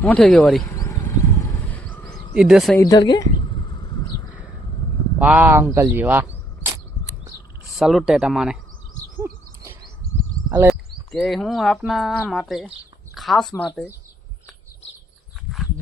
હું થઈ ગયો वरी इधर से इधर के वाह अंकल जी वाह सलूट है तमाने अले के हूँ अपना माटे खास माटे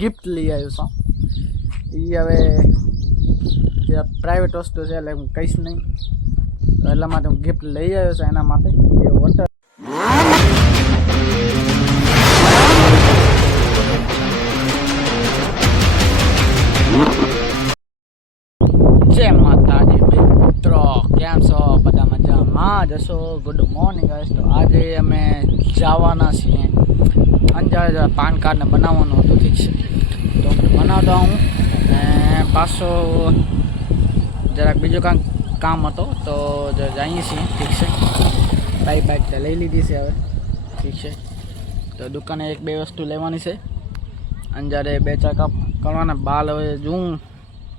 गिफ्ट लई आव्यो छुं ई हवे जे प्राइवेट वस्तु छे એટલે હું કહીશ નહીં તો એટલા માટે હું ગિફ્ટ લઈ આવ્યો છું એના માટે એ વોટર જય માતાજી મિત્રો કેમ છો બધા મજામાં જશો ગુડ મોર્નિંગ ગાઈસ તો આજે અમે જવાના છીએ અંજાર પાન કાર્ડ ને બનાવવાનું હતું ઠીક છે તો બનાવતા હું અને પાછો જરાક બીજો કામ હતો તો જઈએ છીએ ઠીક છે બાઇક તો લઈ લીધી છે હવે ઠીક છે તો દુકાને એક બે વસ્તુ લેવાની છે અંજારે બે ચાર કપ કરવાના બાલ હવે જોઉં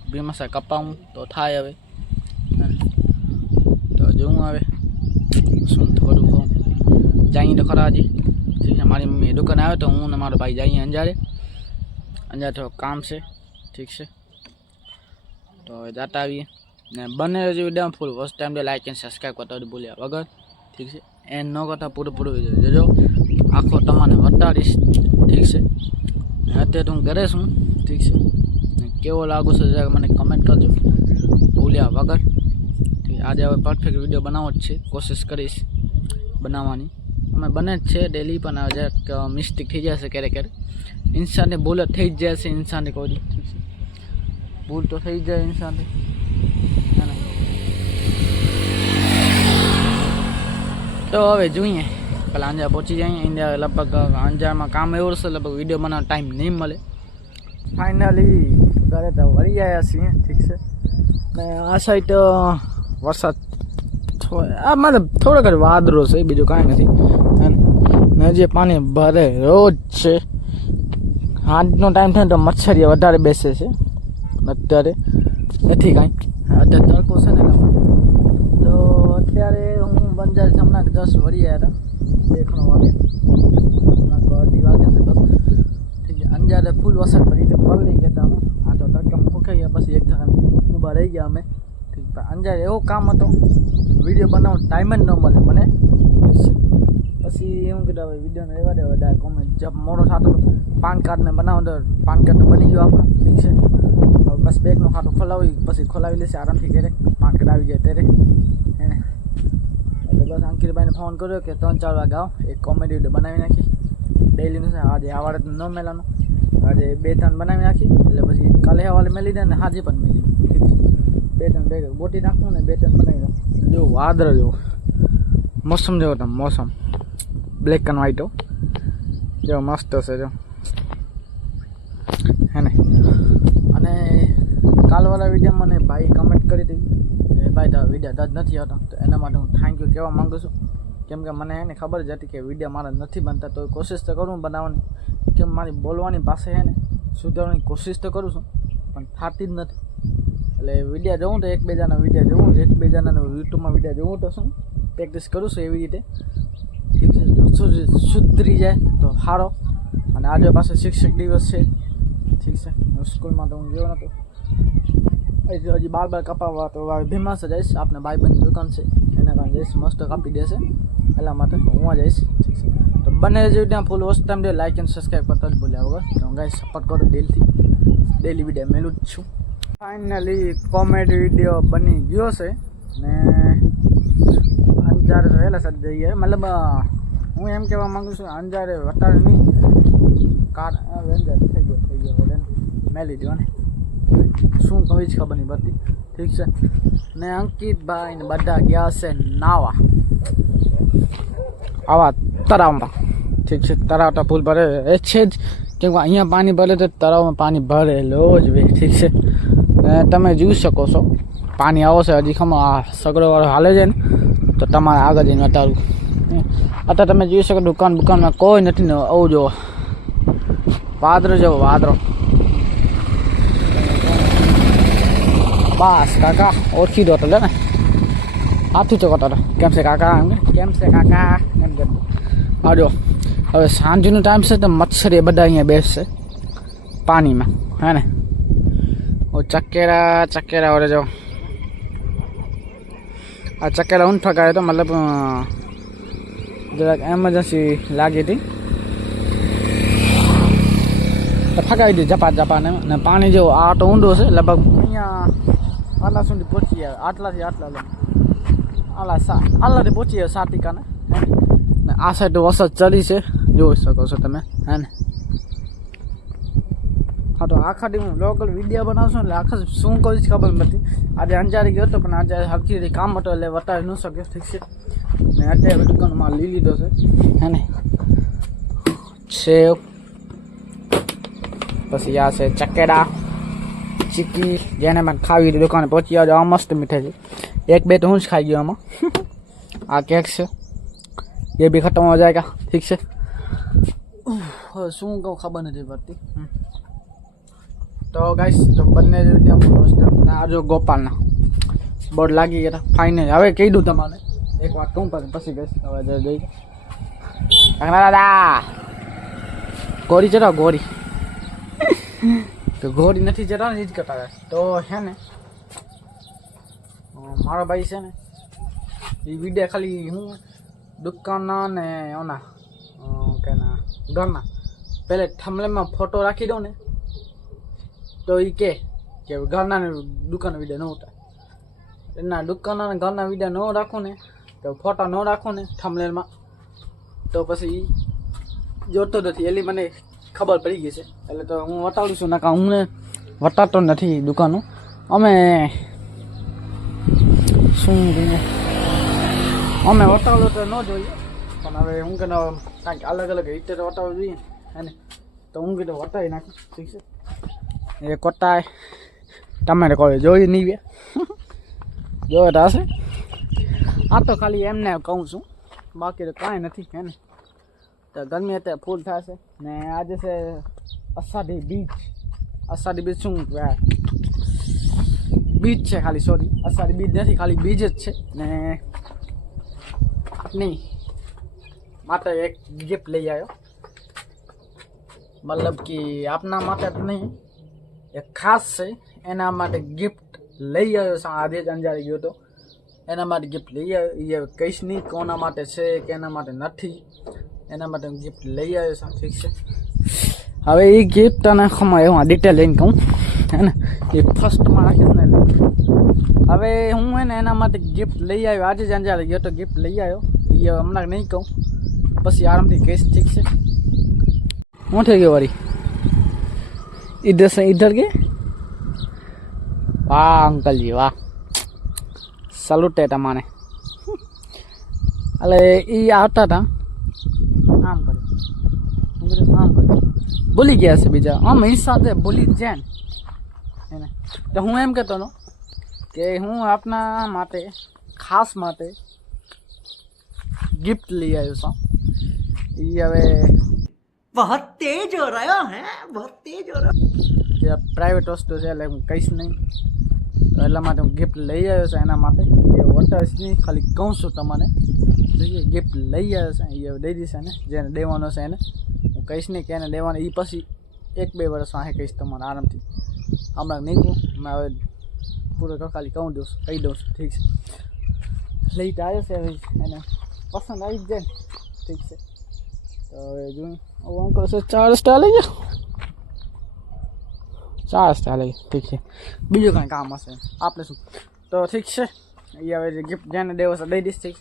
ભીમસા કપાવું તો થાય હવે તો જોઉં હવે શું થોડું જઈએ તો ખરા હજી ઠીક છે મારી મમ્મી દુકાને આવે તો હું ને મારો ભાઈ જઈએ અંજારે થોડું કામ છે ઠીક છે તો જાતા આવીએ ને બને હજી video full first time they like and subscribe કરતા ભૂલ્યા વગર ઠીક છે એ ન કરતા પૂરું જોજો આખો તમને બતાડીશ ઠીક છે અત્યારે હું ઘરે છું ઠીક છે કેવો લાગુ છે જરા મને કમેન્ટ કરજો ભૂલ્યા વગર ઠીક આજે હવે પરફેક્ટ વિડીયો બનાવવો જ છે કોશિશ કરીશ બનાવવાની અમે બને જ છે ડેલી પણ હવે જરાક મિસ્ટેક થઈ જશે ક્યારેક ઇન્સાનની ભૂલ થઈ જ જાય છે ઇન્સાનની કોઈ ઠીક છે ભૂલ તો થઈ જાય ઇન્સાનની તો હવે જોઈએ પેલા અંજાર પહોંચી જઈએ ઇન્ડિયા લગભગ અંજારમાં કામ એવું હશે લગભગ વિડીયો બનાવવાનો ટાઈમ નહીં મળે ફાઇનલી ઘરે તો વળી આવ્યા છીએ ઠીક છે ને આ સાઈડ વરસાદ આ મતલબ થોડોક જ વાદળો છે બીજું કાંઈ નથી ને હજી પાણી ભરે રોજ છે આજનો ટાઈમ થાય તો મચ્છરીઓ વધારે બેસે છે અત્યારે નથી કાંઈ અત્યારે તડકો છે ને તો અત્યારે હું બંજાર હમણાં 10 વળી આવ્યા હતા 2 વાગે અઢી વાગે છે બસ ઠીક છે અંજારે ફૂલ વરસાદ પડી તો પડી ગયા અમે આ તો તડકામાં સુકાઈ ગયા પછી એક થઈને ઊભા રહી ગયા અમે ઠીક છે અંજારે એવો કામ હતો વિડીયો બનાવવાનો ટાઈમ જ ન મળે મને પછી એવું કીધું હવે વિડીયોને રહેવા દે વધારે કોમેન્ટ જબ મોડો થતો પાન કાર્ડને બનાવો તો પાન કાર્ડ તો બની ગયો આપણું ઠીક છે બસ બેગનું ખાતું ખોલાવી પછી ખોલાવી લેશે આરામથી ત્યારે પાન કાર્ડ આવી જાય ત્યારે એને એટલે બસ અંકિતભાઈને ફોન કર્યો કે 3-4 વાગે આવો એક કોમેડી વિડીયો બનાવી નાખી ડેઈલીનું છે આજે આ વાળે ન મેલાનું આજે 2-3 બનાવી નાખી એટલે પછી કાલે હવાલે મેલી દે ને આજે પણ મેલી ઠીક છે 2-3 બેગ બોટી નાખું ને 2-3 બનાવી દઉં જો વાદળ જેવો મોસમ જેવો તમે મોસમ બ્લેક એન્ડ વ્હાઈટ જો મસ્ત છે જો હે ને અને કાલવાળા વિડીયો મને ભાઈ કમેન્ટ કરી હતી કે ભાઈ તારો વિડીયો જ નથી આવતો તો એના માટે હું થેન્ક યુ કહેવા માગું છું કેમ કે મને એને ખબર જ હતી કે વિડીયો મારા નથી બનતા તો કોશિશ તો કરું બનાવવાની કેમ મારી બોલવાની પાસે છે ને સુધારવાની કોશિશ તો કરું છું પણ થતી જ નથી એટલે વિડીયો જોઉં તો એકબીજાના વિડીયો જોઉં એકબીજાના યુટ્યુબમાં વિડીયો જોઉં તો શું પ્રેક્ટિસ કરું છું એવી રીતે ઠીક છે સુધરી જાય તો સારો અને આજે પાસે શિક્ષક દિવસ છે ઠીક છે સ્કૂલમાં તો હું ગયો નહોતો હજી બાર કપાવવા તો ભીમાસ જઈશ આપણે ભાઈબંધની દુકાન છે એના કારણે જઈશ મસ્ત કાપી દેશે એટલા માટે હું જઈશ ઠીક છે તો બંને જે ત્યાં ફૂલ વસ્તુ time they like and subscribe કરતા જ ભૂલ્યા વગર તો ગાઈસ સપોર્ટ કરો ડેલી વિડીયો મેલું જ છું ફાઇનલી કોમેડી વિડીયો બની ગયો છે ને અંજારે તો વહેલા સાથ જઈએ મતલબ હું એમ કહેવા માગું છું અંજારે વધારે નહીં કાર અંજાર થઈ ગયો મેલી દો ને શું કઈ જ ખબર નહીં પડતી ઠીક છે ને અંકિતભાઈ ને બધા ગયા છે નાવા આવા તળાવમાં ઠીક છે તળાવ તો ફૂલ ભરે એ છે જ કેમ કે અહીંયા પાણી ભરે તો તળાવમાં પાણી ભરેલો જ ભાઈ ઠીક છે ને તમે જોઈ શકો છો પાણી આવો છે હજી ખમો આ સગડોવાળો હાલે છે ને તો તમારે આગળ જઈને બતાવું અત્યારે તમે જોઈ શકો દુકાનમાં કોઈ નથી ને આવું જુઓ વાદળો જેવો વાદળો બસ કાકા ઓળખી દો તો લે ને હાથું ચોકતો હતો કેમ છે કાકા કેમ છે કાકા એમ કેમ આવજો હવે સાંજનો ટાઈમ છે તો મચ્છરી બધા અહીંયા બેસશે पानी में, है ना। वो चक्केरा और जो आ चक्केरा उन ठगाए तो मतलब जरा एमरजेंसी लागी थी तो ठगाई दी झपा ने पानी जो आ तो ऊंडो से लगभग अँ आटला सुधी पहुंची गया, आटला थी आटला आटला पहुंची गया सातिका ने आ साइड वरसाद चली से જોઈ શકો છો તમે, હે ને। હા તો આખા દી હું લોકલ વિડીયો બનાવશું એટલે આખા શું કરીશ ખબર નથી। આજે અંજારી ગયો હતો પણ આજે હરખી કામ હતો એટલે વટાવી ન શક્યો, ઠીક છે ને। અત્યારે દુકાનમાં લઈ લીધો છે, હે ને। સેવ પછી આ છે ચકેડા ચીકી, જેને મને ખાવી હતી દુકાને પહોંચી આવજો। આ મસ્ત મીઠાઈ છે, એક બે તો હું જ ખાઈ ગયો આમાં। આ કેક છે, ये भी खत्म हो जाएगा, ठीक से। શું કહું ખબર નથી પડતી। તો ગાઈસ તો બંને વિડીયો આ જો ગોપાલના બોર્ડ લાગી ગયા ફાઇનલ। હવે કહી દઉં તમારે એક વાત કહું પછી ગઈશ હવે જઈ દાદા ગોરી ચડાવ ગોરી તો ગોરી નથી ચડાવ ને એ જ કટાવે તો હે ને। મારો ભાઈ છે ને એ વિડીયો ખાલી હું દુકાનના ને ઓના કે ના ઘરના પહેલે થંબનેલમાં ફોટો રાખી દઉં ને તો એ કે ઘરના ને દુકાનના વિડીયો ન ઉતાર, એના દુકાનના ને ઘરના વિડીયો ન રાખું ને તો ફોટા ન રાખું ને થંબનેલમાં તો પછી જોતો નથી, એટલે મને ખબર પડી ગઈ છે। એટલે તો હું વટાડું છું, ના હું ને વટાડતો નથી દુકાનો। અમે શું અમે વટાવલો તો ન જોઈએ પણ હવે હું કે કાંઈક અલગ અલગ રીતે તો વટાવવું જોઈએ, હે ને। તો હું કીધું વટાવી નાખું, ઠીક છે। એ કોટાય તમે કોઈ જોઈ નહીં બે જોવે તો હશે। આ તો ખાલી એમને કહું છું, બાકી તો કાંઈ નથી, હે ને। તો ગરમી અત્યારે ફૂલ થશે ને આજે છે અષાઢી બીજ। અષાઢી બીજ શું બીજ છે ખાલી, સોરી અષાઢી બીજ નથી, ખાલી બીજ જ છે ને। नहीं माता एक गिफ्ट ले आयो, मतलब कि अपना माता तो नहीं, एक खास से एना माटे गिफ्ट लई आयो। आधे ज अंजारी गयो तो एना माटे गिफ्ट लई आयो। ये कईश नहीं कोना माटे छे के एना माटे नथी, एना माटे गिफ्ट लई आयो छे, ठीक छे। हवे ई गिफ्ट ने खमा हूँ डिटेल लईने कहूँ, है ने। ये फर्स्ट में राखीश ने हवे हूँ है ने एना माटे गिफ्ट लई आयो। आज ज अंजारी गयो तो गिफ्ट लई आयो, ये हमने नहीं कहूँ बस आराम थी केस, ठीक से। हूँ थे गए वारी इधर से इधर के, वाह अंकल जी वाह, सलूट है तमाने। अले ये आता था आम करे बोली गया से बीजा हम हिस्सा दे बोली जैन है ना। तो हूँ एम कहतो नो कि हूँ अपना माटे खास माटे गिफ्ट ले आयो छो। ये हवे बहुत तेज हो रहा है, बहुत तेज हो रहा है। प्राइवेट वस्तु છે એટલે હું કહીશ નહીં, તો એટલા માટે હું ગિફ્ટ લઈ આવ્યો છે એના માટે। એ વટાવીશ નહીં, ખાલી કહું છું તમને ગિફ્ટ લઈ આવ્યો છે, એ દઈ દીશે ને જેને દેવાનો છે એને। હું કહીશ નહીં કે એને દેવાનો, એ પછી 1-2 વર્ષ વાહે કહીશ તમારે આરામથી। હમણાં નહીં કહું, મેં હવે પૂરો ખાલી કહી દઉં છું, ઠીક છે। લઈ તો આવ્યો છે હવે એને पसंद आई जाए, ठीक है। तो जो अंकल से 4 स्टार ले जाओ, 4 स्टार ले, ठीक है। बीजू कहीं काम हसे आपने शू तो ठीक है। ये हवे गिफ्ट जेने देवो से दई दीश, ठीक।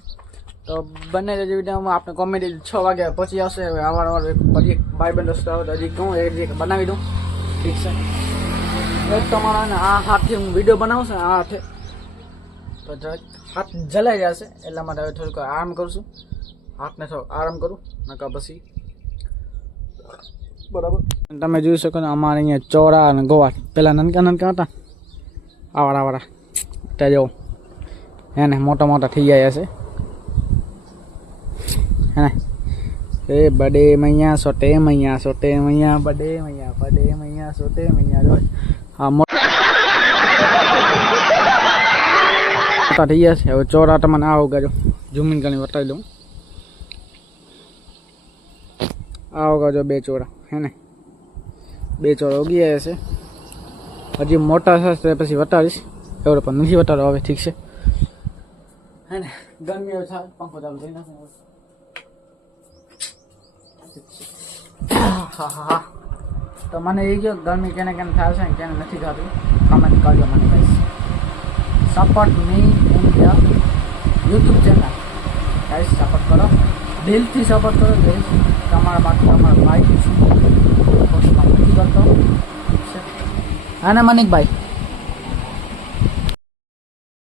तो बने जो वीडियो में आपने कॉमेडी 6 वागे पहुंची आवशे। हवे आवार बड़ी भाई बंधु दोस्तों हजी कहूँ एक बनावी दूँ, ठीक है। एक तमारा ने आ हाथे हूँ वीडियो बनावुं छुं, आ हाथे तो हाथ जलाई जैसे एटला माटे हवे थोड़ुंक आराम करूँ छुं। हाथ ने थोड़ो आराम करूँ नका पछी बराबर। तमे जोई शको ने अमारे अहींया चोरा अने गोवा पेला ननका ननका हता आवाड़ा आवाड़ा त्या जो एने मोटा मोटा थई गया छे, है ने। ए बड़े मैया सोटे मैया बड़े मैया सोटे मैया जो हाँ થઈ ગયા છે। હવે ચોરા તમને આવો ગાજો ઝૂમિંગ કરીને બતાવી દઉં, આવો ગાજો 2 ચોરા, હે ને। 2 ચોર ઉગી આવ્યા છે હજી મોટા થશે પછી વટાડીશ એવડે પણ નથી વટાડો હવે ઠીક છે હે ને ગરમી આવે છે પંખો ચાલુ કરી નાખો હા હા હા તો મને એ ગયો ગરમી કેને કેને થાય છે ને કેને નથી થતી કમેન્ટ કરજો મને ગાઈસ સપોર્ટ મી India YouTube channel guys support કરો દિલથી સપોર્ટ કરો ગાઈસ તમારા માટે તમારા ભાઈ છું પોસ્ટમાં નથી કરતો હા ને મનિકભાઈ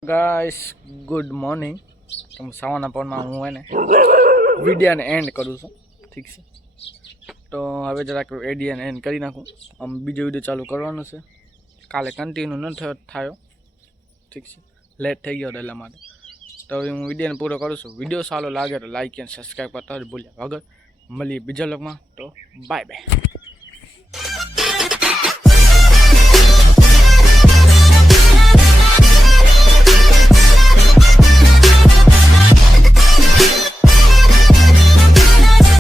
ગાઈસ ગુડ મોર્નિંગ સવારના પોરમાં હું એને વિડીયોને એન્ડ કરું છું ઠીક છે તો હવે જરાક એડિયન એન્ડ કરી નાખું આમ બીજો વિડીયો ચાલુ કરવાનો છે કાલે કન્ટિન્યુ ન થયો ઠીક છે લેટ થઈ ગયો એટલા માટે તો હવે હું વિડીયોને પૂરો કરું છું વિડીયો સારો લાગે તો લાઈક અને સબસ્ક્રાઈબ કરતા ભૂલ્યા વગર મળીએ બીજા લોકમાં તો બાય બાય